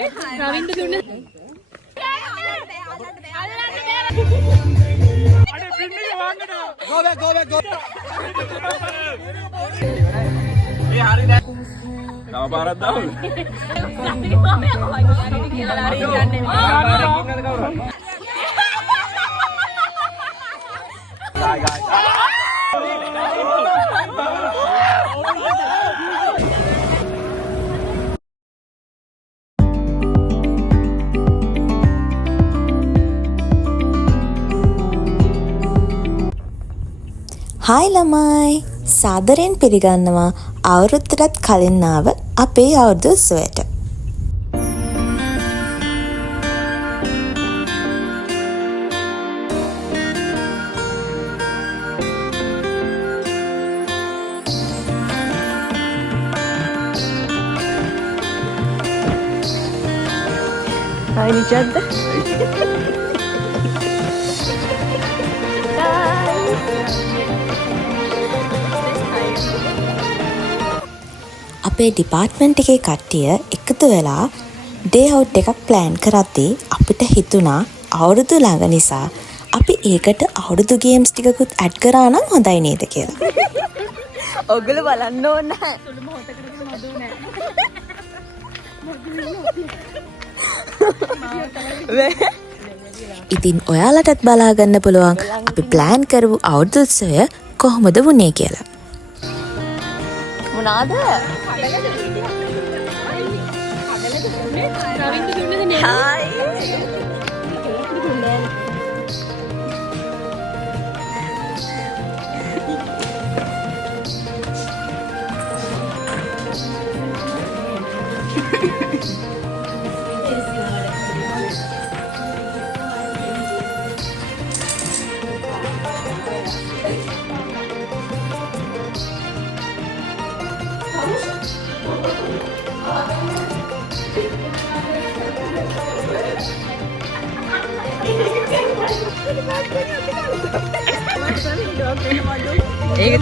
රවින්ද දුන්නේ. Go back, go back, go. ඒ හරි දැන්. තව පාරක් දාමු. හායි ළමයි සාදරයෙන් පිළිගන්නවා අවුරුද්දටත් කලින් ආව අපේ අවුරුදු උත්සවයට. හායි නිජද්ද? අපේ ඩිපාර්ට්මන්ට් එකේ කට්ටිය එකතු වෙලා ඩේ අවුට් එකක් ප්ලෑන් කරද්දී අපිට හිතුණා අවුරුදු ළඟ නිසා අපි ඒකට අවුරුදු ගේම්ස් ටිකකුත් ඇඩ් කරා නම් හොඳයි නේද කියලා. ඔගොල්ලෝ බලන්න ඕන නැහැ. සුළු මොහොතකටම නඩු නැහැ. ඉතින් ඔයාලටත් බලා ගන්න පුළුවන් අපි ප්ලෑන් කරපු අවුරුදු උත්සවය කොහොමද වුණේ කියලා. මොනවාද? හායි. ඒක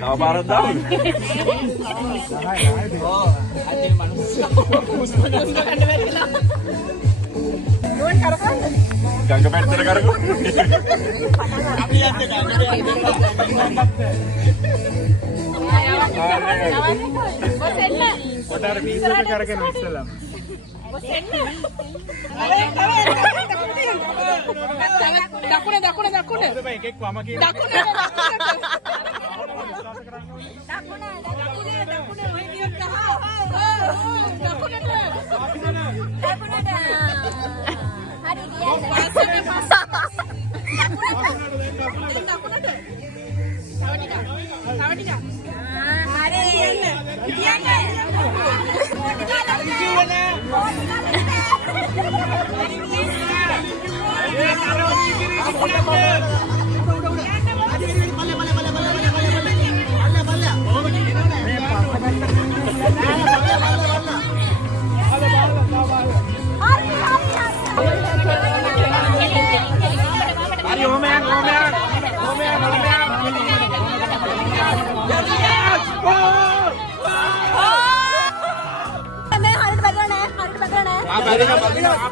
තව පාරක් දාමු. ගංග පැත්තට කරකෝ. අපි යන්නේ කොටාර බීසට කරගෙන ඉස්සලා. දකුණ. එකෙක් වම කියන. දකුණ ඔය දියත් ගහ. දකුණට. හරි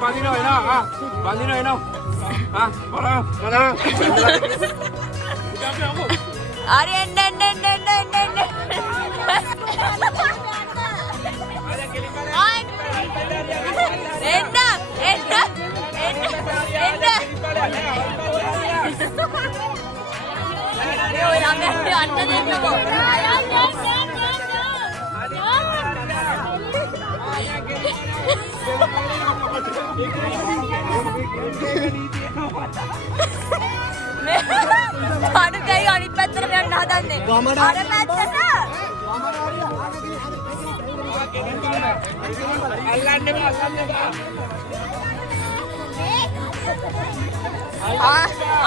Bandino enak. Ari ende. Aduh kayak alit patter yang nadan nih. Ada patter na.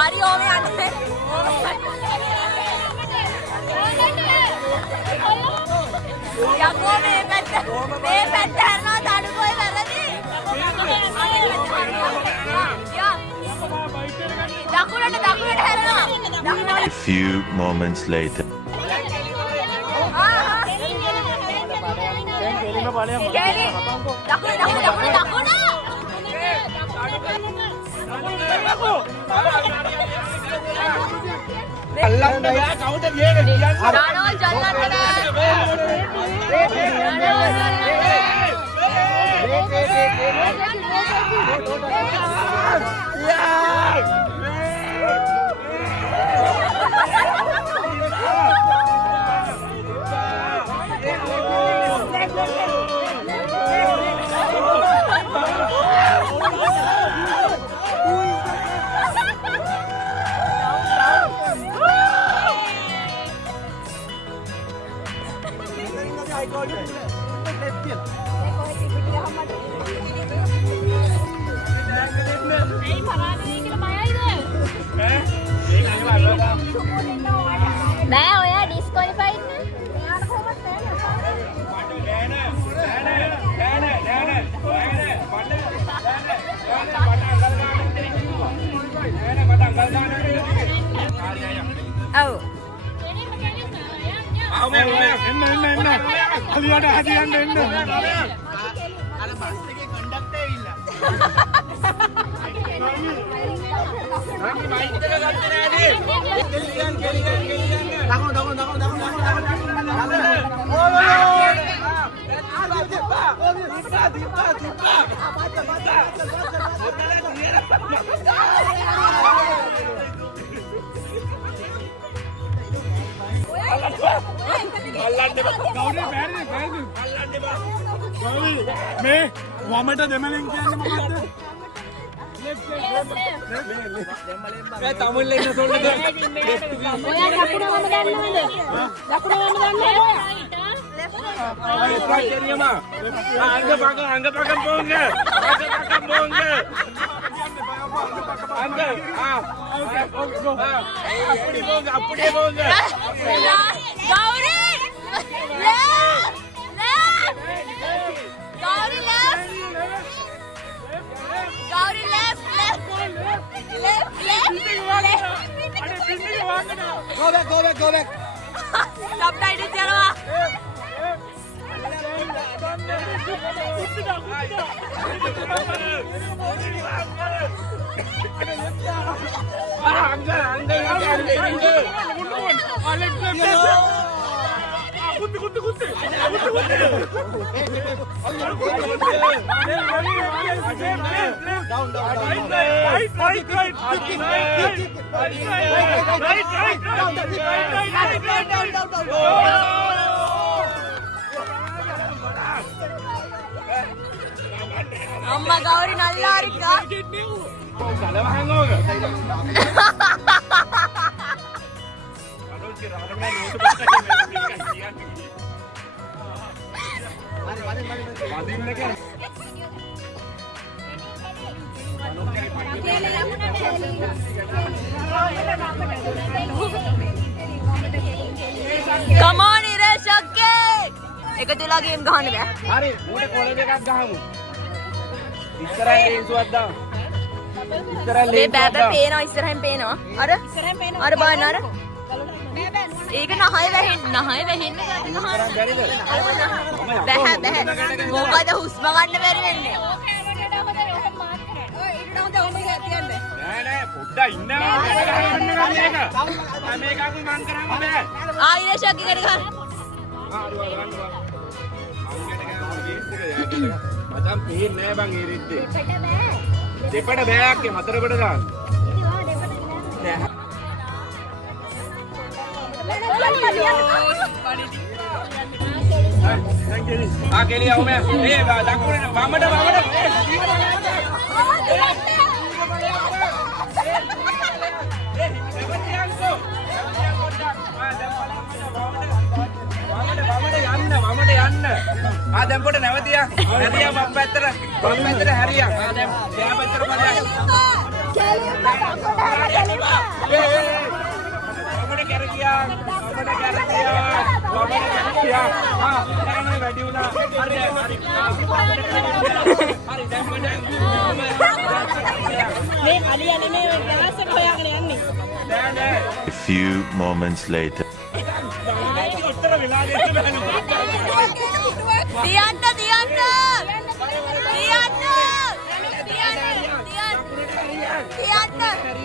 Ari ome ane. යකෝ මේ පැත්ත හැරනවා තඩුපොයි වැරදි. දකුණට හැරෙනවා. A few moments later. කෙලි දකුණ. අල්ලන්න බෑ කවුද ගියේ කියන්නේ. දානවා ජල්ලන්න නෑ ඔයා ඩිස්කොලිෆයිඩ් නේ. එයාට කොහොමද ඔව්. එන්න අලියට හදියන්න එන්න. අර බස් එකේ කන්ඩක්ටර් ඇවිල්ලා. අපි බයික් එක ගත්තේ නෑනේ. කෙලියන්. මේ වමට දෙමලෙන් කියන්නේ මොකද්ද? මේ තමුල්ලේ ඉන්න සොල්ලද? ඔයා දකුණවම දන්නවද? දකුණවම දන්නවද? தெரியுமா அங்க பக்கம் போங்க அங்க அப்படியே போங்க கௌரி Go back. subtitle चलवा अम्मा गौरी नल्ला रिका Come on Iresh okay එකතු වෙලා ගේම් ගහන්න බෑ හරි ඌට කොලෙ එකක් ගහමු ඉස්සරහින් ලේන්සුවක් දාමු මේ බෑ පේනවා ඉස්සරහින් පේනවා අර අර බලන්න අර ඒක නහය වැහෙන්න බෑ මොකද හුස්ම ගන්න බැරි වෙන්නේ නෑ පොඩ්ඩක් ඉන්නවා මේකක් මං කරාම බෑ Iresh okay එකට ගන්න මචං පේන්නේ නෑ බං ඒ රිද්දේ දෙපඩ බෑයක් හතරකට ගන්න ආ කෙලිය ඔම ඒ දකුණට වමට යන්න ආ දැන් පොඩ නැවතියා මම පැත්තට හැරියා ආ දැන් එයා පැත්තට බලන්න කැරකියා. වමට කැරකියා. වමට කැරකියා. දැන් වැඩි වුණා. හරි හරි. හරි දැන් මේ අලියා නෙමෙයි ක්ලාස් එක හොයාගෙන යන්නේ. නෑ. A few moments later. උත්තර වෙලා දෙන්න තියන්න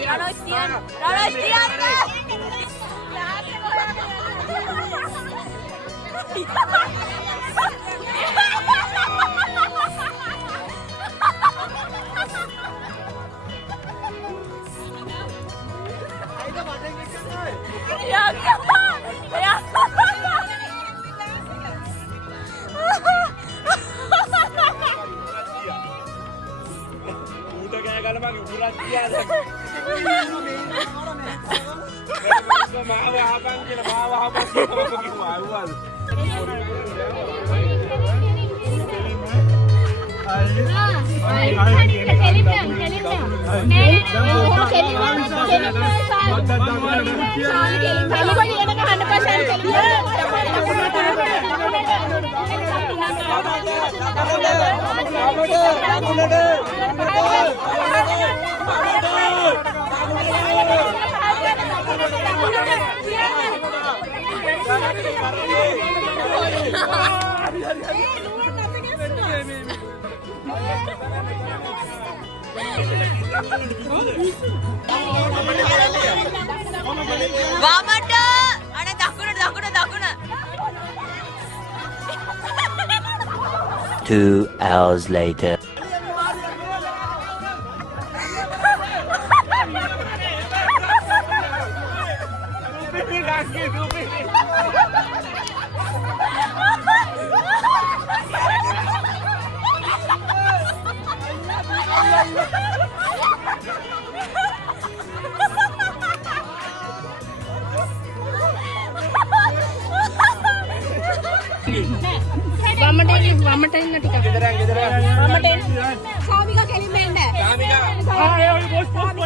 රණෝස් තියන්න ඌට කෑ ගල මගේ උගුරක් තියාද මාව ආපන් කියලා මාව ආපන් කියලා කිව්වා ආවද वामट अरे दකුණ 2 hours later. වමට ඉන්න ටිකක් ගෙදර වමට එන්න සාමිකා කෙලින්ම එන්න සාමිකා ඒ ඔය බොස් හරි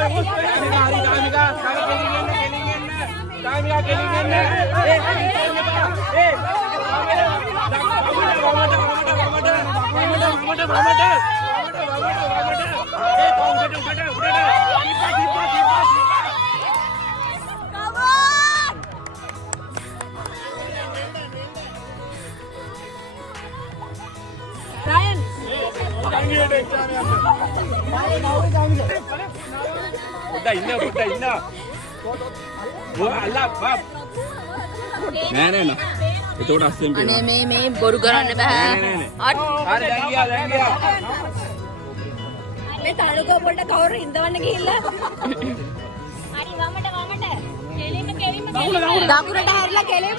සාමිකා කෙලින් එන්න ඒ Udah inna. Gua Allah bab. නෑ. ඒකට අස්සෙන් කියනවා. අනේ මේ බොරු කරන්න බෑ. හරි දැන් ගියා. මේ තනුකෝ පොල්ට කවුරු හින්දවන්න ගිහිල්ලා. හරි වමට. කෙලින්ම. දකුණට හැරිලා කෙලින්ම.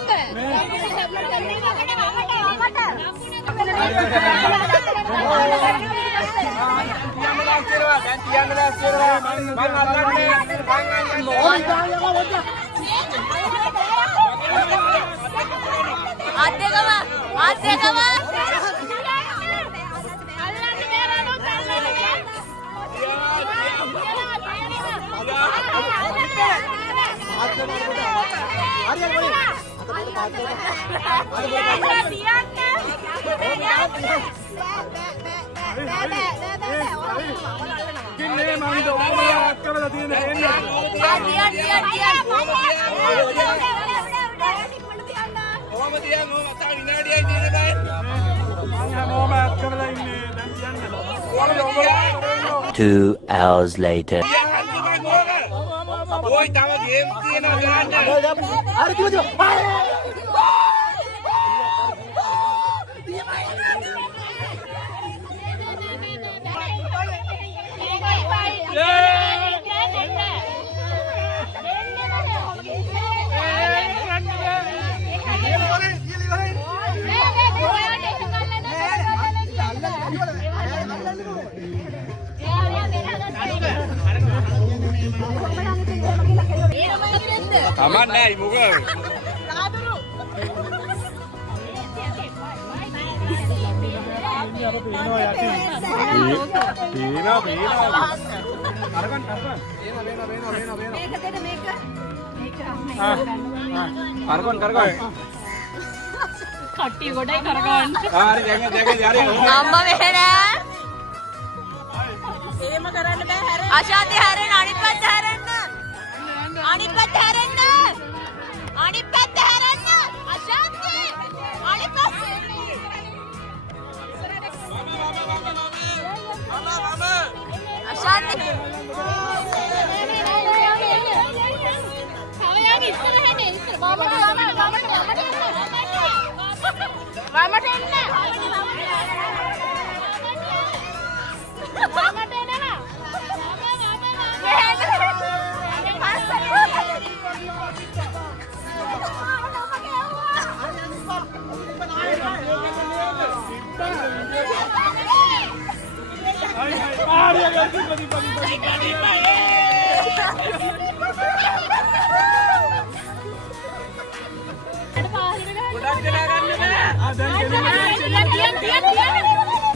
Two hours later. Boy, tawa game තියෙනවා aman nih ibu gue කරගොන් කට්ටිය ගොඩයි කරගන්න. හරි දැන් අම්මා මෙහෙ නෑ. එහෙම කරන්න බෑ හැරෙන්න. අශාන්ති හැරෙන්න අනිත් පැත්ත හැරෙන්න. අනිත් පැත්ත හැරෙන්න. අනිත් පැත්ත හැරෙන්න. අශාන්ති අනිත් පැත්ත. අශාන්ති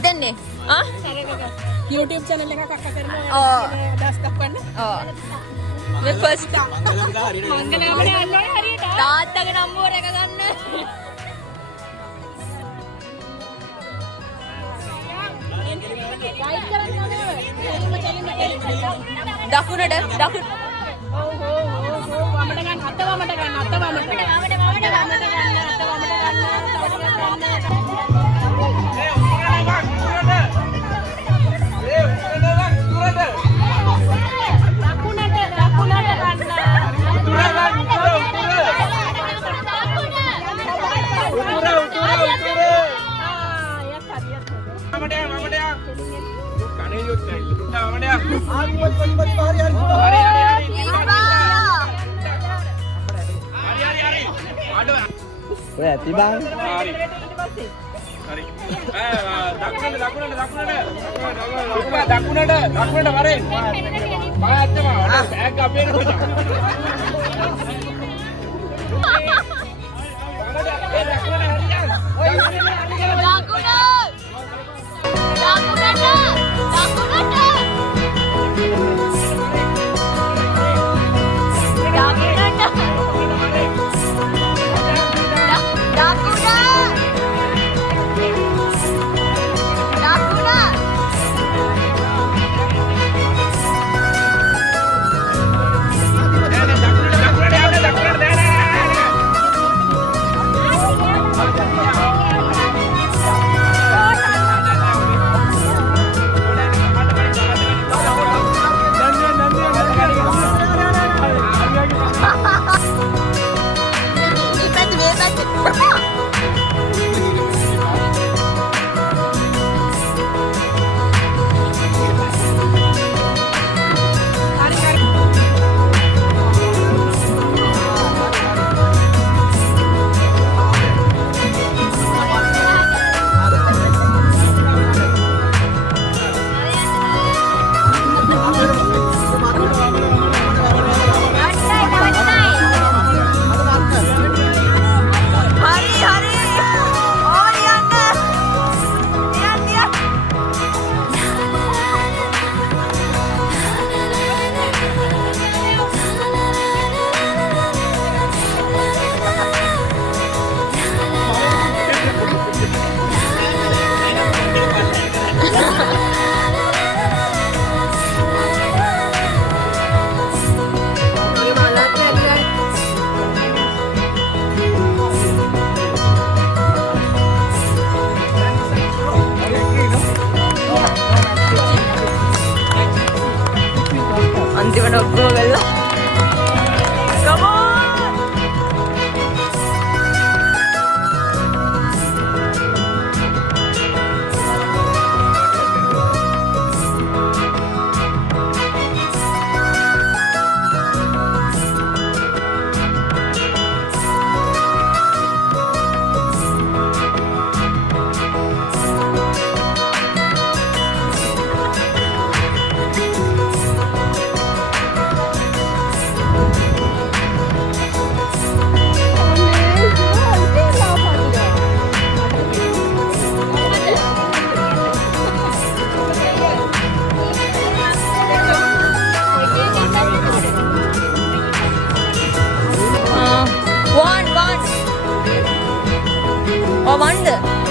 දෙන්නේ YouTube channel එකක් අක්ක කරනවා. ඔව්. දස් දක්වන්න. ඔව් මේ ෆස්ට් මංගලමනේ යන්න ඕනේ හරියට. තාත්තගේ නම්බර් එක ගන්න. ලයික් කරන්න ඕනේ. දකුණට දකුණ. ඔව් වමට ගන්න අත වමට ගන්න අත වමට. ඇති බං. හරි. හරි. දකුණට වරෙන්. පාත්තම බෑග් අපේ කොට. අන්තිමට ඔක්කොම ගල්ලා. Come on!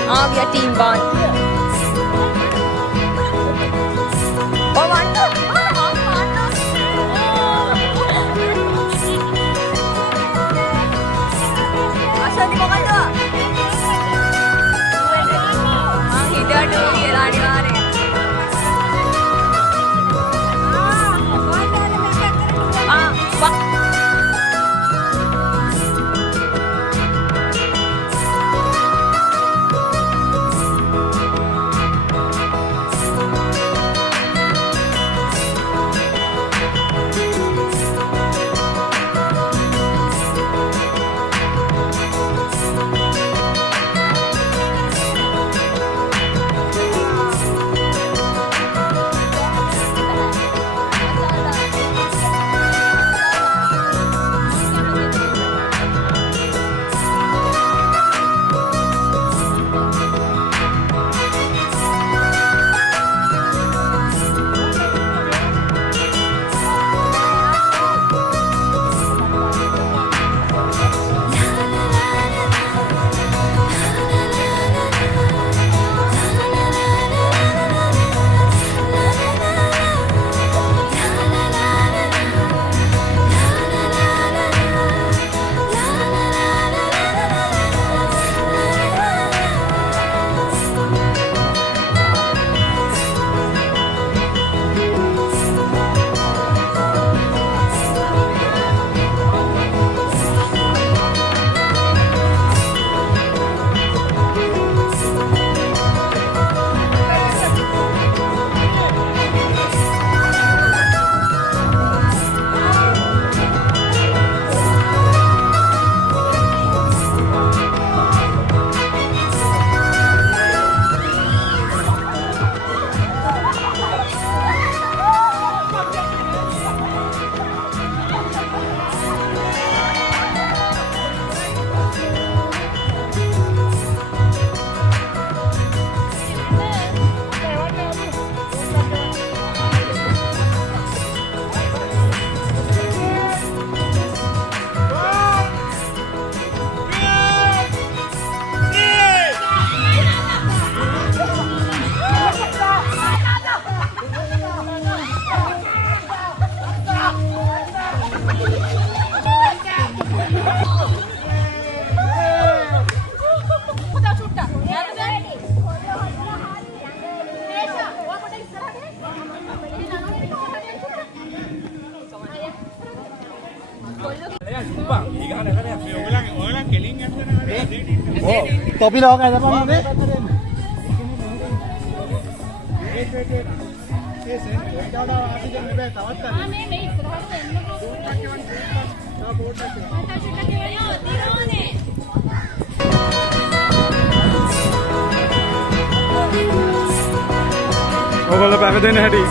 we are team 1. Oh, 1, 2. Ashanti මොකද? හිතට කියලා අනිවාර්යෙන්. තොපි ලෝකයි දපන්නේ මේ ඔයගොල්ලෝ පැවදෙන්න හැටි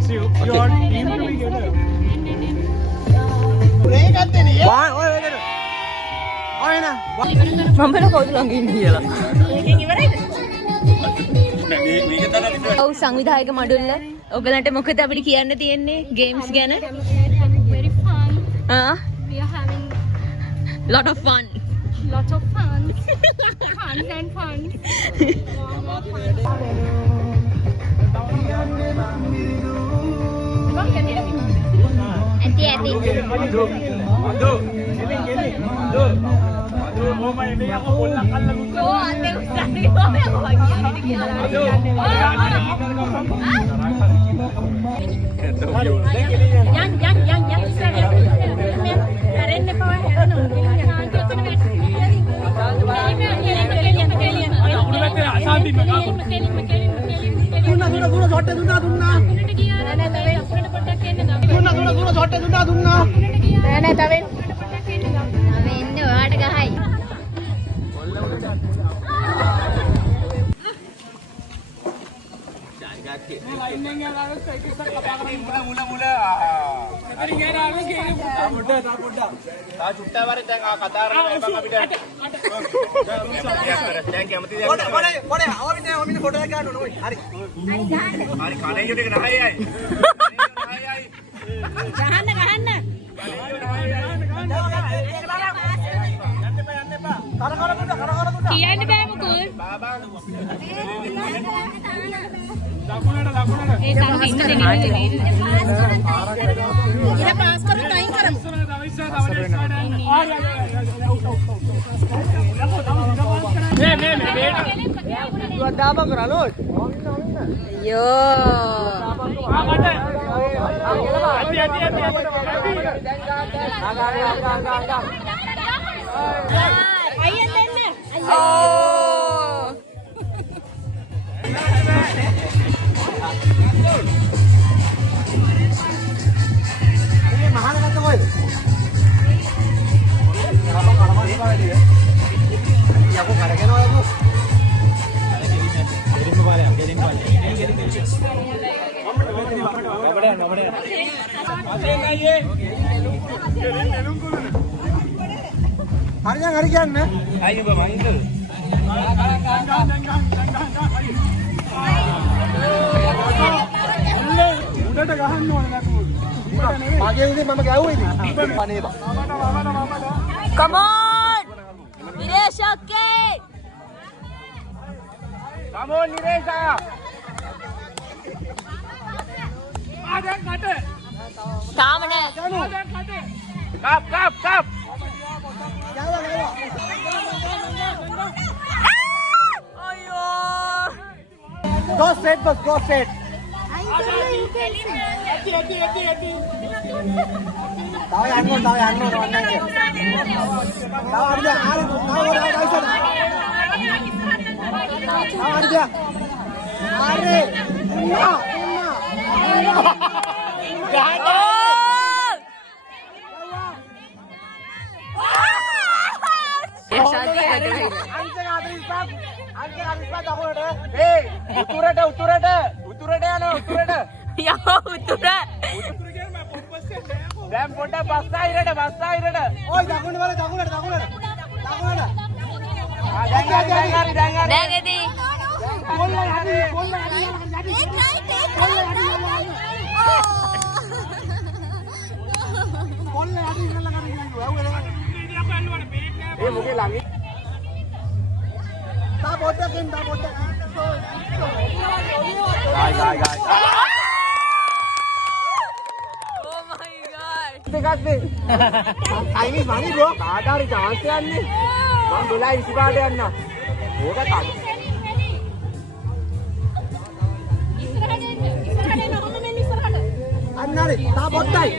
See, you are team to be together. මම බල කවුද ළඟ ඉන්නේ කියලා. මේකෙන් ඉවරයිද? ඔව් සංවිධායක මඩුල්ල ඔයගලන්ට මොකද අපිට කියන්න තියෙන්නේ ගේම්ස් ගැන? Very fun. We are having lot of fun. lot of fun. Fun and fun. කියන්න බෑ මොකද? ඒ තරම් ඉන්න දෙන්නේ. ඉතින් පාස් කරලා ටයිම් කරමු. හරි කියන්න. අයියෝ බා මහින්ද. උඩට ගහන්න ඕනේ නැතුව. මගේ උදේ මම ගැව්වේ ඉතින්. පනේ බා. Come on! Niresh, okay! Come on Niresha. ආදන් කට. තාම නෑ. ආදන් කට. කප්. Go straight, boss. Go straight. Tahu yang no. Tahu ada. දැන් පොඩ්ඩක් බස්සා ඉරට. ඔය දකුණට වල දකුණට. දැන් එදී. ඒ මොකේ ළඟින් තා පොඩ්ඩකින් ගායි Oh my god. දෙකක් දෙ Chinese money bro කාට හරි chance එකක් නේ මම 12 20 පාට යන්න ඕක කාට අන්නරි තා පොඩ්ඩයි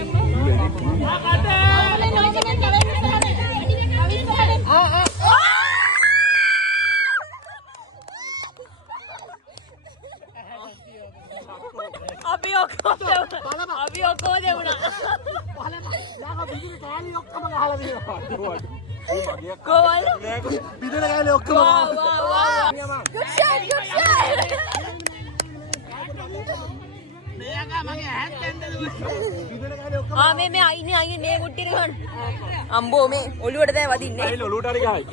අපි ඔක්කොම දෙවුණා. කොහොමද? පිටර ගාලේ ඔක්කොම Good shot. මේ අයිනේ නේ කුට්ටියට ගන්න. අම්බෝ මේ ඔළුවට දැන් වදින්නේ. අයිල ඔලුවට හරි ගහයි.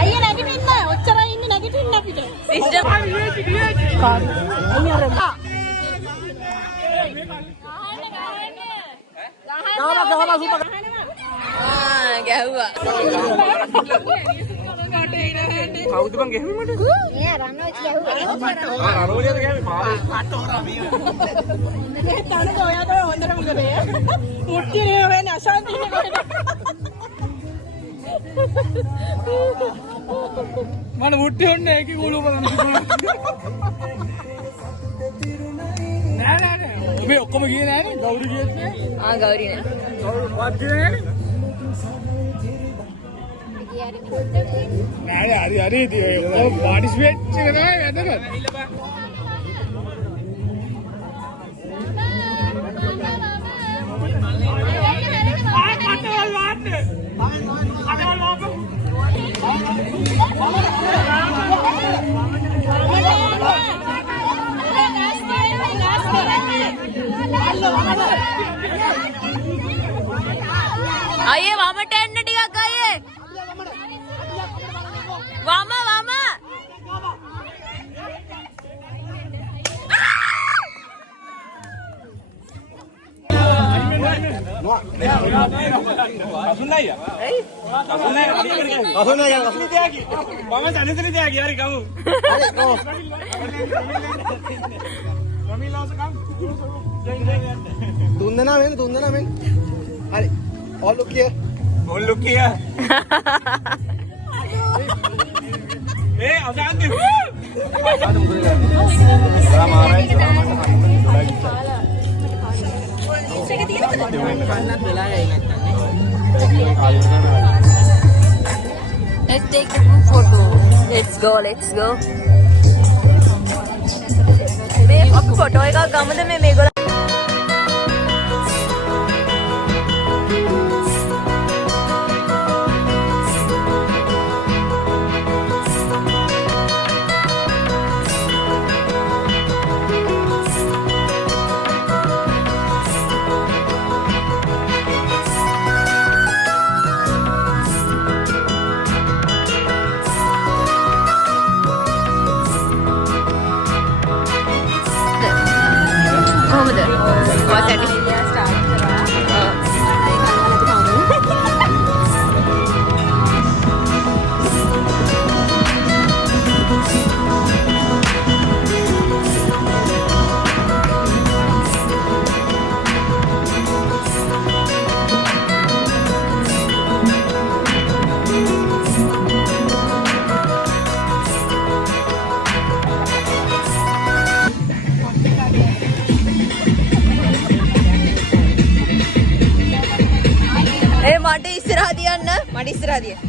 අයියා නැගිටින්න. ඔච්චරයි ඉන්නේ නැගිටින්න අපිට. සිස්ටම් ගැහුවා. කවුද බං ගෙහුවේ මට? මේ රන්නෝච් ගැහුවා. අරෝලියද ගෑවේ පාරේ. තනද ඔයාට හොඳටම කරේ. මුට්ටියේ වෙන අසන්තිනේ කොහෙද? මට මුට්ටි ඔන්න ඒකේ කුළු බලන්න නෑ ඔබේ ඔක්කොම ගියේ නෑනේ ගෞරි ගියෙත් නෑ ගෞරි නෑ. වත් ගියේ නෑනේ හරි ඉතින් ඔය පාටිසිපේට් එක තමයි වැදගත් අයියේ වමට එන්න ටිකක් අයියේ. වම. අසුන්නයිය. ඇයි? අසුන්නයි අසුන්නයි තියාගි. මම දැනෙතන තියාගි හරි ගමු. හරි කො. රමිලාස කම්. තුන් දෙනා මෙන්. හරි. all look here. ඒ අදාන්ති. Let's take a group photo. Let's go. මේ ෆොටෝ එකක් ගමුද මේගොල්ලෝ කොහොමද? මට ඉස්සරහ තියන්න.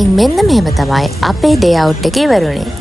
ඉතින් මෙන්න මෙහෙම තමයි අපේ ඩේ අවුට් එක ඉවරුනේ.